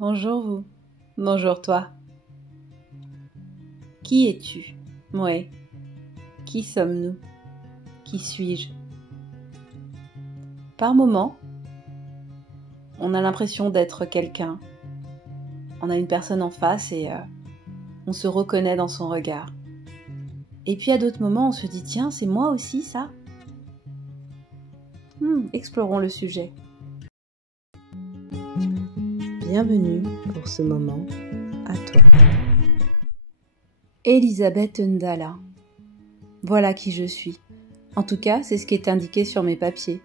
Bonjour vous, bonjour toi. Qui es-tu? Ouais, qui sommes-nous? Qui suis-je? Par moments, on a l'impression d'être quelqu'un. On a une personne en face et on se reconnaît dans son regard. Et puis à d'autres moments, on se dit tiens, c'est moi aussi ça? Explorons le sujet. Bienvenue pour ce moment à toi. Elisabeth Ndala. Voilà qui je suis. En tout cas, c'est ce qui est indiqué sur mes papiers.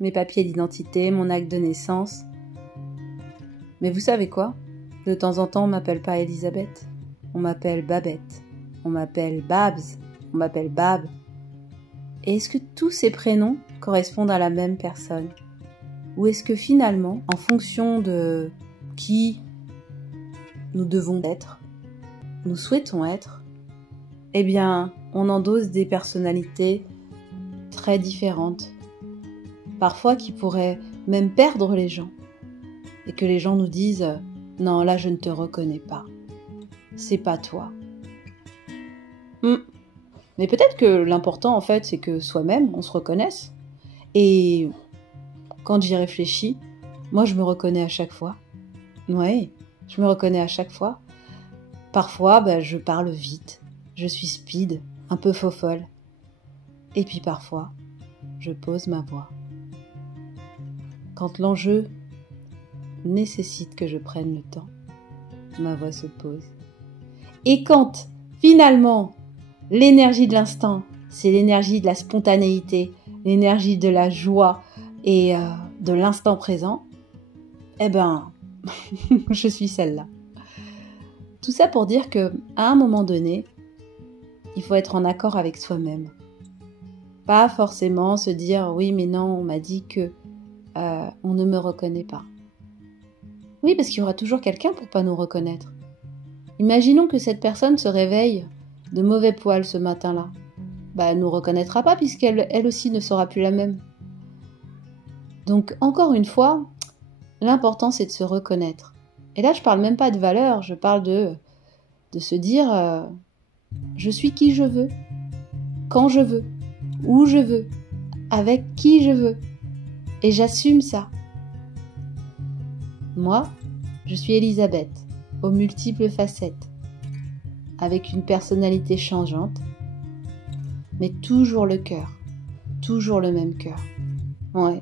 Mes papiers d'identité, mon acte de naissance. Mais vous savez quoi? De temps en temps, on m'appelle pas Elisabeth. On m'appelle Babette. On m'appelle Babs. On m'appelle Bab. Et est-ce que tous ces prénoms correspondent à la même personne? Ou est-ce que finalement, en fonction de qui nous devons être, nous souhaitons être, eh bien, on endosse des personnalités très différentes, parfois qui pourraient même perdre les gens, et que les gens nous disent « Non, là, je ne te reconnais pas. C'est pas toi. » Mais peut-être que l'important, en fait, c'est que soi-même, on se reconnaisse. Et quand j'y réfléchis, moi, je me reconnais à chaque fois. Ouais, je me reconnais à chaque fois. Parfois, je parle vite, je suis speed, un peu faux-folle. Et puis parfois, je pose ma voix. Quand l'enjeu nécessite que je prenne le temps, ma voix se pose. Et quand, finalement, l'énergie de l'instant, c'est l'énergie de la spontanéité, l'énergie de la joie et de l'instant présent, eh ben, je suis celle-là. Tout ça pour dire que, à un moment donné, il faut être en accord avec soi-même. Pas forcément se dire « oui, mais non, on m'a dit que on ne me reconnaît pas ». Oui, parce qu'il y aura toujours quelqu'un pour pas nous reconnaître. Imaginons que cette personne se réveille de mauvais poil ce matin-là. Elle nous reconnaîtra pas puisqu'elle aussi ne sera plus la même. Donc, encore une fois, l'important c'est de se reconnaître. Et là, je parle même pas de valeur, je parle de se dire je suis qui je veux, quand je veux, où je veux, avec qui je veux. Et j'assume ça. Moi, je suis Elisabeth, aux multiples facettes, avec une personnalité changeante, mais toujours le cœur, toujours le même cœur. Ouais.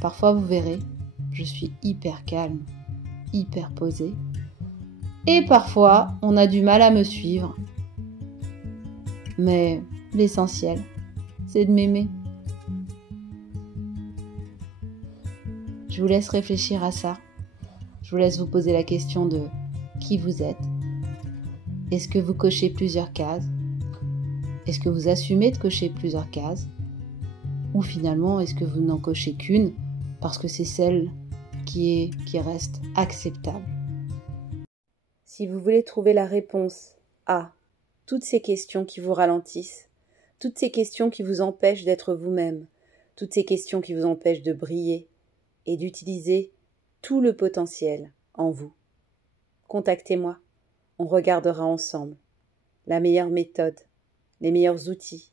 Parfois, vous verrez, je suis hyper calme, hyper posée. Et parfois, on a du mal à me suivre. Mais l'essentiel, c'est de m'aimer. Je vous laisse réfléchir à ça. Je vous laisse vous poser la question de qui vous êtes. Est-ce que vous cochez plusieurs cases? Est-ce que vous assumez de cocher plusieurs cases? Ou finalement, est-ce que vous n'en cochez qu'une parce que c'est celle qui reste acceptable? Si vous voulez trouver la réponse à toutes ces questions qui vous ralentissent, toutes ces questions qui vous empêchent d'être vous-même, toutes ces questions qui vous empêchent de briller et d'utiliser tout le potentiel en vous, contactez-moi. On regardera ensemble la meilleure méthode, les meilleurs outils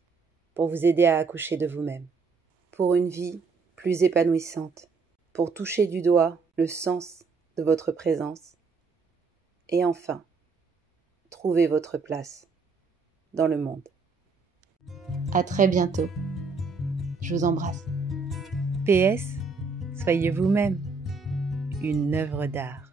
pour vous aider à accoucher de vous-même, pour une vie plus épanouissante, pour toucher du doigt le sens de votre présence et enfin, trouver votre place dans le monde. À très bientôt. Je vous embrasse. PS, soyez vous-même une œuvre d'art.